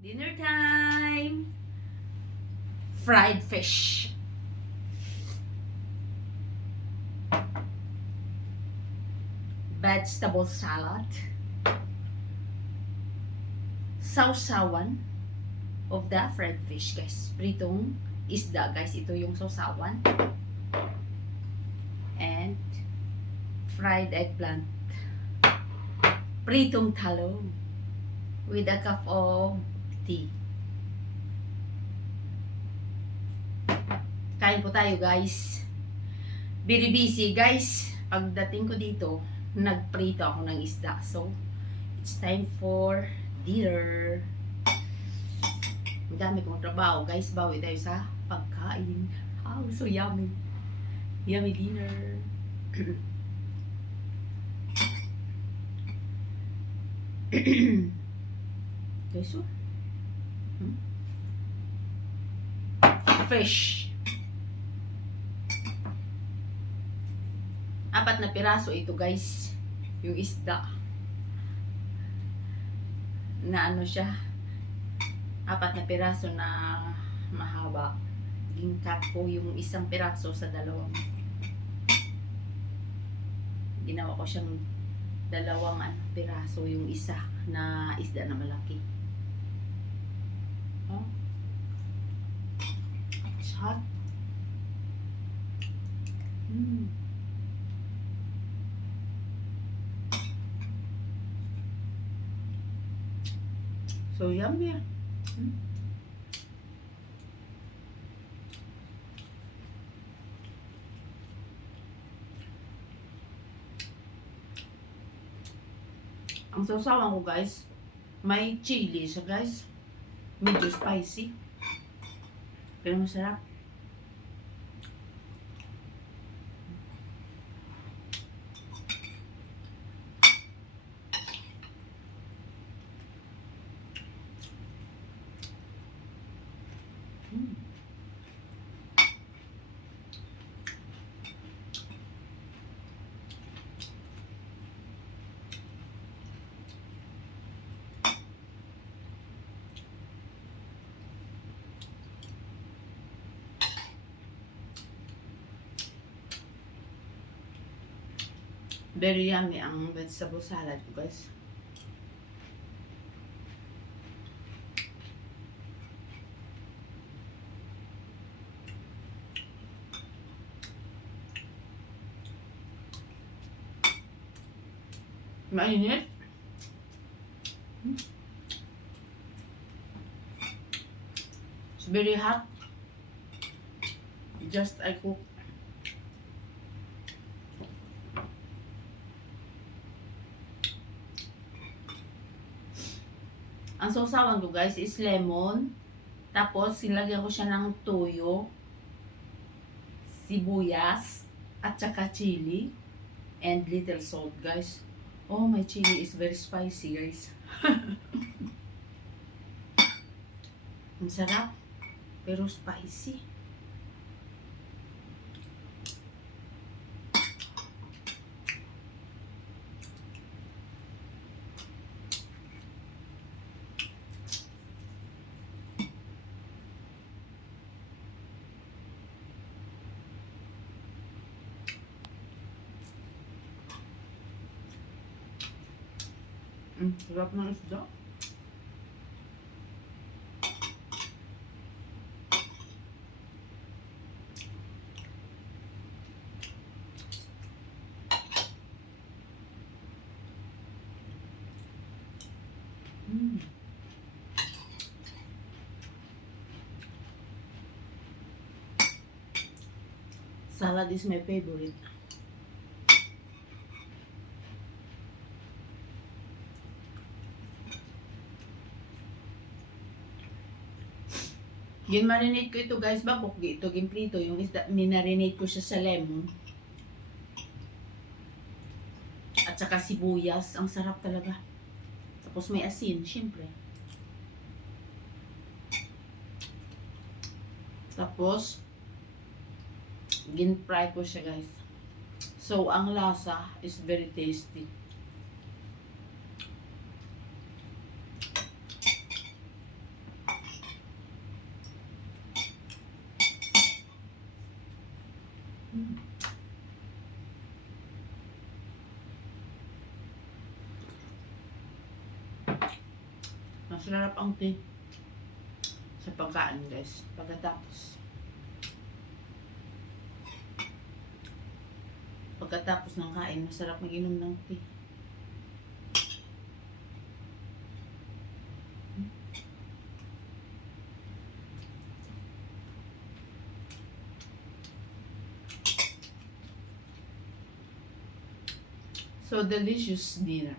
Dinner time! Fried fish. Vegetable salad. Sausawan of the fried fish, guys. Pritong isda, guys. Ito yung sausawan. And fried eggplant. Pritong talong. With a cup of tea. Kain po tayo, guys. Very busy, guys. Pagdating ko dito, nagprito ako ng isda. So, it's time for dinner. Ang dami kong trabaho, guys. Bawi tayo sa pagkain. Oh, so yummy. Yummy dinner. Okay, so fish. 4 na piraso ito, guys. Yung isda. Na ano siya? 4 na piraso na mahaba. Ginkat ko yung isang piraso sa dalawang. Ginawa ko siyang dalawang piraso yung isa na isda na malaki. Oh. It's hot. So yummy. Ang sausawan ko, guys, may chili siya, guys. Medyo spicy. Pero masarap. Very yummy ang vegetable salad ko, guys. Mainit. It's very hot. Just I cook. Ang sausawan ko, guys, is lemon. Tapos, sinlagyan ko siya ng toyo, sibuyas, at saka chili, and little salt, guys. Oh, my chili is very spicy, guys. Ang sarap, pero spicy. Sarap ng isda. Salad is my favorite. Gin-marinate ko ito, guys, bakok dito, gimprito yung isda, minarinate ko siya sa lemon. At saka sibuyas, ang sarap talaga. Tapos may asin, syempre. Tapos, gin-fry ko siya, guys. So, ang lasa is very tasty. Masarap ang tea sa pagkain, guys. Pagkatapos ng kain, masarap mag-inom ng tea. So delicious dinner.